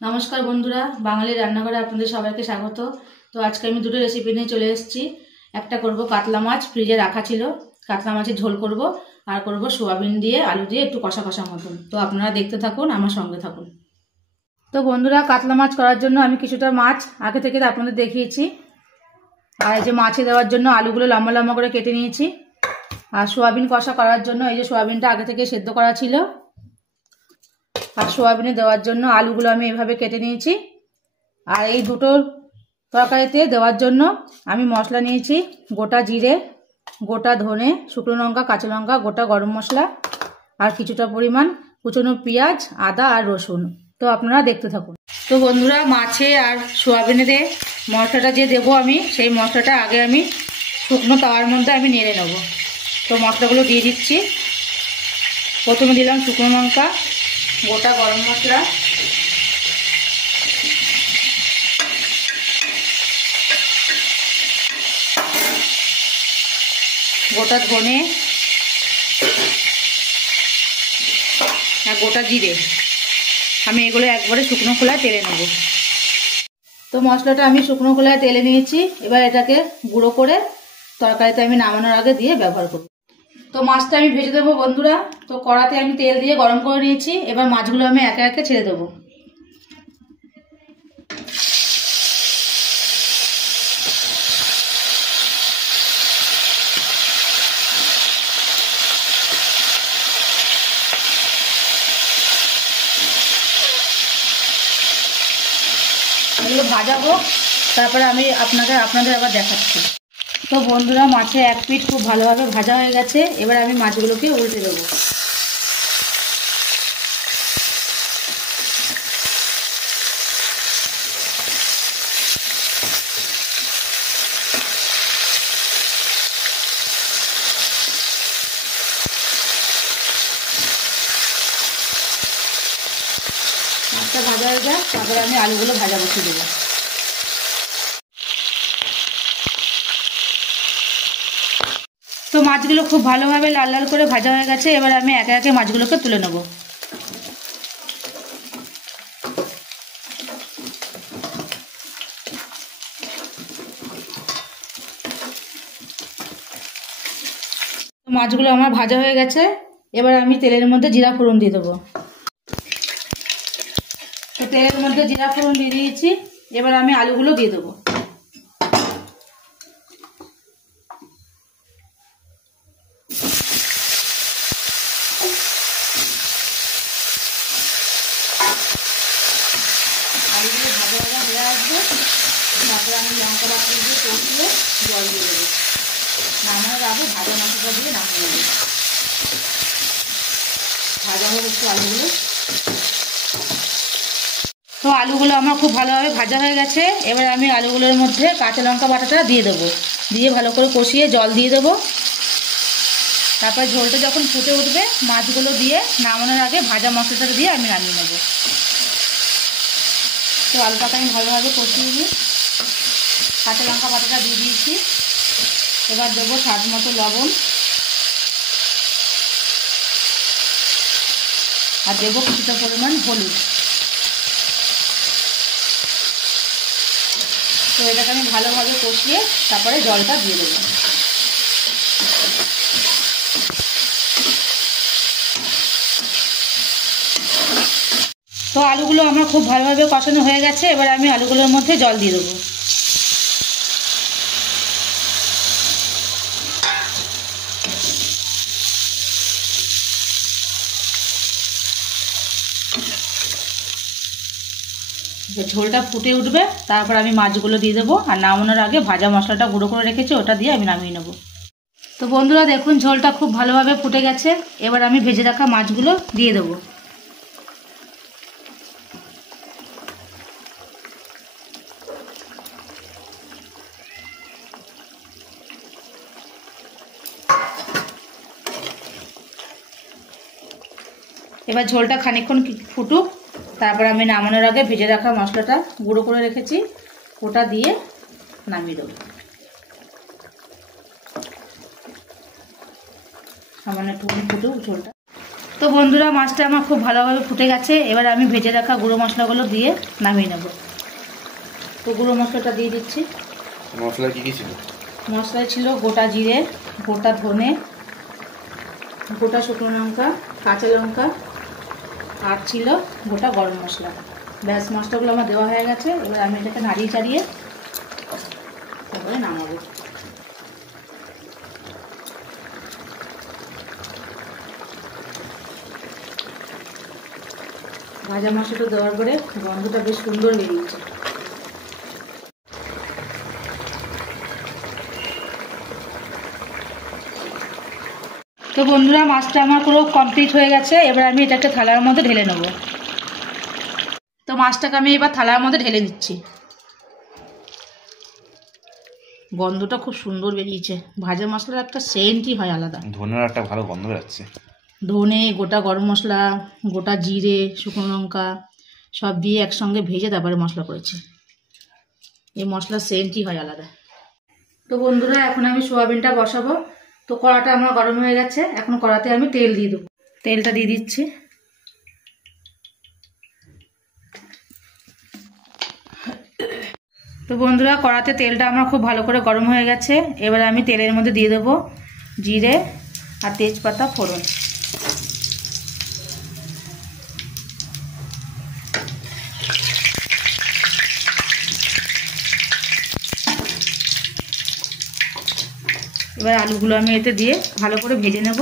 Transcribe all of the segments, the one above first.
নমস্কার বন্ধুরা, বাঙালি রান্নাঘরে আপনাদের সবাইকে স্বাগত। তো আজকে আমি দুটো রেসিপি নিয়ে চলে এসেছি। একটা করব কাতলা মাছ, ফ্রিজে রাখা ছিল, কাতলা মাছের ঝোল করব, আর করব সোয়াবিন দিয়ে আলু দিয়ে একটু কষা কষা মতন। তো আপনারা দেখতে থাকুন, আমার সঙ্গে থাকুন। তো বন্ধুরা, কাতলা মাছ করার জন্য আমি কিছুটা মাছ আগে থেকে আপনাদের দেখিয়েছি। আর এই যে মাছে দেওয়ার জন্য আলুগুলো লম্বা লম্বা করে কেটে নিয়েছি। আর সোয়াবিন কষা করার জন্য এই যে সোয়াবিনটা আগে থেকে সেদ্ধ করা ছিল। আর সোয়াবিনে দেওয়ার জন্য আলুগুলো আমি এভাবে কেটে নিয়েছি। আর এই দুটো তরকারিতে দেওয়ার জন্য আমি মশলা নিয়েছি গোটা জিরে, গোটা ধনে, শুকনো লঙ্কা, কাঁচা লঙ্কা, গোটা গরম মশলা, আর কিছুটা পরিমাণ কুচনো পেঁয়াজ, আদা আর রসুন। তো আপনারা দেখতে থাকুন। তো বন্ধুরা, মাছে আর সোয়াবিনেতে মশলাটা যে দেবো আমি, সেই মশলাটা আগে আমি শুকনো তাওয়ার মধ্যে আমি নেড়ে নেব। তো মশলাগুলো দিয়ে দিচ্ছি। প্রথমে দিলাম শুকনো লঙ্কা, গোটা গরম মশলা, গোটা ধনে আর গোটা জিরে। আমি এগুলো একবারে শুকনো খোলায় তেলে নেব। তো মশলাটা আমি শুকনো খোলায় তেলে নিয়েছি। এবার এটাকে গুঁড়ো করে তরকারিতে আমি নামানোর আগে দিয়ে ব্যবহার করব। তো মাছটা আমি ভেজে দেবো বন্ধুরা। তো কড়াতে আমি তেল দিয়ে গরম করে নিয়েছি। এবার মাছগুলো আমি একে একে ছেড়ে দেবো। এগুলো ভাজা হোক, তারপরে আমি আপনাদের আবার দেখাচ্ছি। তো বন্ধুরা, মাছে এক পিঠ খুব ভালোভাবে ভাজা হয়ে গেছে। এবার আমি মাছগুলোকে উল্টে দেবো। মাছটা ভাজা হয়ে যায়, তারপরে আমি আলুগুলো ভাজা বসিয়ে দেবো। তো মাছগুলো খুব ভালোভাবে লাল লাল করে ভাজা হয়ে গেছে। এবার আমি একে একে মাছগুলোকে তুলে নেব। মাছগুলো আমার ভাজা হয়ে গেছে। এবার আমি তেলের মধ্যে জিরা ফোড়ন দিয়ে দেবো। তো তেলের মধ্যে জিরা ফোড়ন দিয়ে দিয়েছি। এবার আমি আলুগুলো দিয়ে দেবো। আলুগুলো ভাজা ভাজা হয়ে আসবে, তারপরে আমি লঙ্কা বাটি দিয়ে কষিয়ে জল দিয়ে দেবো। নামানোর আগে ভাজা মশলা দিয়ে নামিয়ে দেবো। ভাজা হোক একটু আলুগুলো। তো আলুগুলো আমার খুব ভালোভাবে ভাজা হয়ে গেছে। এবার আমি আলুগুলোর মধ্যে কাঁচা লঙ্কা বাটাটা দিয়ে দেবো। দিয়ে ভালো করে কষিয়ে জল দিয়ে দেবো। তারপর ঝোলটা যখন ফুটে উঠবে, মাছগুলো দিয়ে নামানোর আগে ভাজা মশলাটা দিয়ে আমি নামিয়ে নেব। তো আলুটাকে আমি ভালোভাবে কষিয়ে নিই। কাঁচা লঙ্কা বাটাটা দিয়ে দিয়েছি। এবার দেবো স্বাদ মতো লবণ, আর দেবো কিছুটা পরিমাণ হলুদ। তো এটাকে আমি ভালোভাবে কষিয়ে তারপরে জলটা দিয়ে দেবো। তো আলুগুলো আমার খুব ভালোভাবে কষানো হয়ে গেছে। এবার আমি আলুগুলোর মধ্যে জল দিয়ে দেবো। ঝোলটা ফুটে উঠবে, তারপর আমি মাছগুলো দিয়ে দেবো। আর নামানোর আগে ভাজা মশলাটা গুঁড়ো করে রেখেছি, ওটা দিয়ে আমি নামিয়ে নেব। তো বন্ধুরা দেখুন, ঝোলটা খুব ভালোভাবে ফুটে গেছে। এবার আমি ভেজে রাখা মাছগুলো দিয়ে দেবো। এবার ঝোলটা খানিকক্ষণ ফুটুক, তারপর আমি নামানোর আগে ভেজে রাখা মশলাটা গুঁড়ো করে রেখেছি, ওটা দিয়ে নামিয়ে দেবো। সামান্য একটু ফুটুক ঝোলটা। তো বন্ধুরা মাছটা আমার খুব ভালোভাবে ফুটে গেছে। এবার আমি ভেজে রাখা গুঁড়ো মশলাগুলো দিয়ে নামিয়ে নেব। তো গুঁড়ো মশলাটা দিয়ে দিচ্ছি। মশলা কি কি ছিল? মশলায় ছিল গোটা জিরে, গোটা ধনে, গোটা শুকনো লঙ্কা, কাঁচা লঙ্কা, আর ছিল গোটা গরম মশলা। ব্যাস মশলাগুলো আমার দেওয়া হয়ে গেছে। এবার আমি এটাকে নাড়িয়ে চাড়িয়ে তারপরে নামাবো। ভাজা মশলাটা দেওয়ার পরে গন্ধটা বেশ সুন্দর বেরিয়েছে। তো বন্ধুরা মাছটা আমার পুরো কমপ্লিট হয়ে গেছে। এবার আমি এটাকে থালার মধ্যে ঢেলে নেব। তো মাছটাকে আমি এবার থালার মধ্যে ঢেলে দিচ্ছি। গন্ধটা খুব সুন্দর বেরিয়েছে। ভাজা মশলার একটা সেন্টই হয় আলাদা। ধনের একটা ভালো গন্ধ বেরোচ্ছে। ধনে, গোটা গরম মশলা, গোটা জিরে, শুকনো লঙ্কা সব দিয়ে একসঙ্গে ভেজে তারপরে মশলা করেছি। এই মশলার সেন্টই হয় আলাদা। তো বন্ধুরা এখন আমি সোয়াবিনটা বসাবো। তো কড়াটা আমার গরম হয়ে গেছে। এখন কড়াতে আমি তেল দিয়ে দেবো। তেলটা দিয়ে দিচ্ছি। তো বন্ধুরা কড়াতে তেলটা আমার খুব ভালো করে গরম হয়ে গেছে। এবার আমি তেলের মধ্যে দিয়ে দেবো জিরে আর তেজপাতা ফোড়ন। এবার আলুগুলো আমি এতে দিয়ে ভালো করে ভেজে নেব।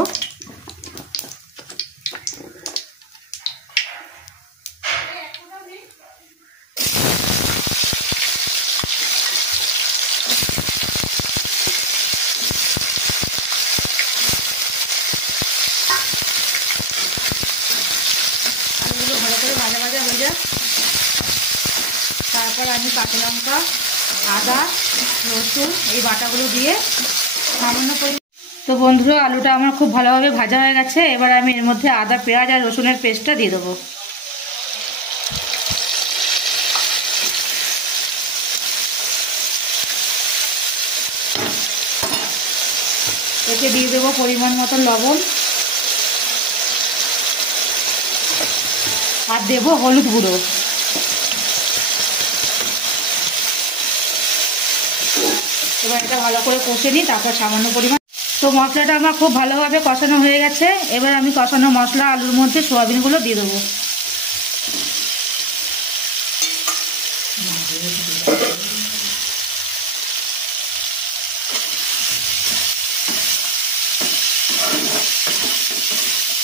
আলুগুলো ভালো করে ভাজা ভাজা হয়ে যায়। তারপর আমি কাঁচা লঙ্কা, আদা, রসুন এই বাটাগুলো দিয়ে সামান্য পরিমাণ। তো বন্ধুরা আলুটা আমার খুব ভালোভাবে ভাজা হয়ে গেছে। এবার আমি এর মধ্যে আদা, পেঁয়াজ আর রসুনের পেস্টটা দিয়ে দেবো। এতে দিয়ে দেবো পরিমাণ মতো লবণ আর দেবো হলুদ গুঁড়ো। এবার এটা ভালো করে কষে নিই, তারপর সামান্য পরিমাণ। তো মশলাটা আমার খুব ভালোভাবে কষানো হয়ে গেছে। এবার আমি কষানো মশলা আলুর মধ্যে সোয়াবিনগুলো দিয়ে দেবো।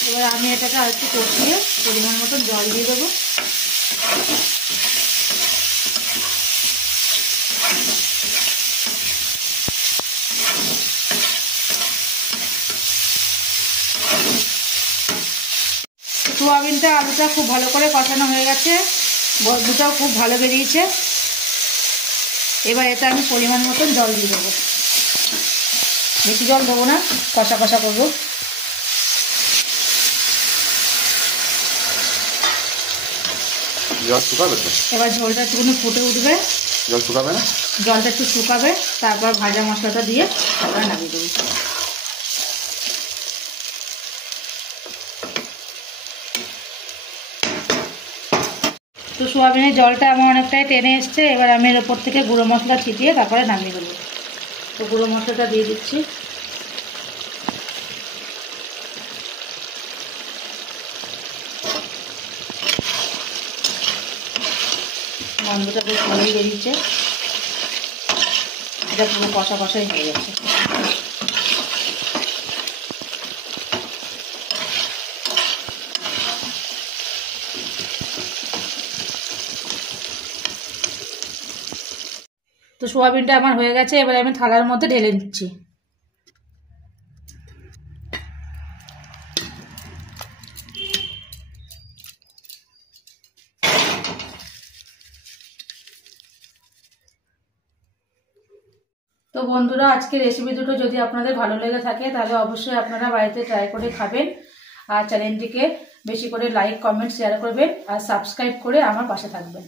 এবার আমি এটাকে আর একটু কষিয়ে পরিমাণ মতো জল দিয়ে দেবো। সোয়াবিনটা আলুটা খুব ভালো করে কষানো হয়ে গেছে। গন্ধটাও খুব ভালো বেরিয়েছে। এবার এতে আমি পরিমাণ মতন জল দিয়ে দেবো। বেশি জল দেবো না, কষা কষা করবো। জল শুকাবে তো? এবার ঝোলটা একটুখানি ফুটে উঠবে। জল শুকাবে না? জলটা একটু শুকাবে, তারপর ভাজা মশলাটা দিয়ে তারপর নামিয়ে দেবো। তো সোয়াবিনের জলটা আমার অনেকটাই টেনে এসছে। এবার আমি এর ওপর থেকে গুঁড়ো মশলা ছিটিয়ে তারপরে নামিয়ে দেবো। তো গুঁড়ো মশলাটা দিয়ে দিচ্ছি। গন্ধটা বেশ ভালোই বেরিয়েছে। এটা পুরো কষা কষাই হয়ে গেছে। তো সোয়াবিনটা আমার হয়ে গেছে। এবার আমি থালার মধ্যে ঢেলে নিচ্ছি। তো বন্ধুরা আজকের রেসিপি দুটো যদি আপনাদের ভালো লেগে থাকে তাহলে অবশ্যই আপনারা বাড়িতে ট্রাই করে খাবেন। আর চ্যানেলটিকে বেশি করে লাইক, কমেন্ট, শেয়ার করবেন আর সাবস্ক্রাইব করে আমার পাশে থাকবেন।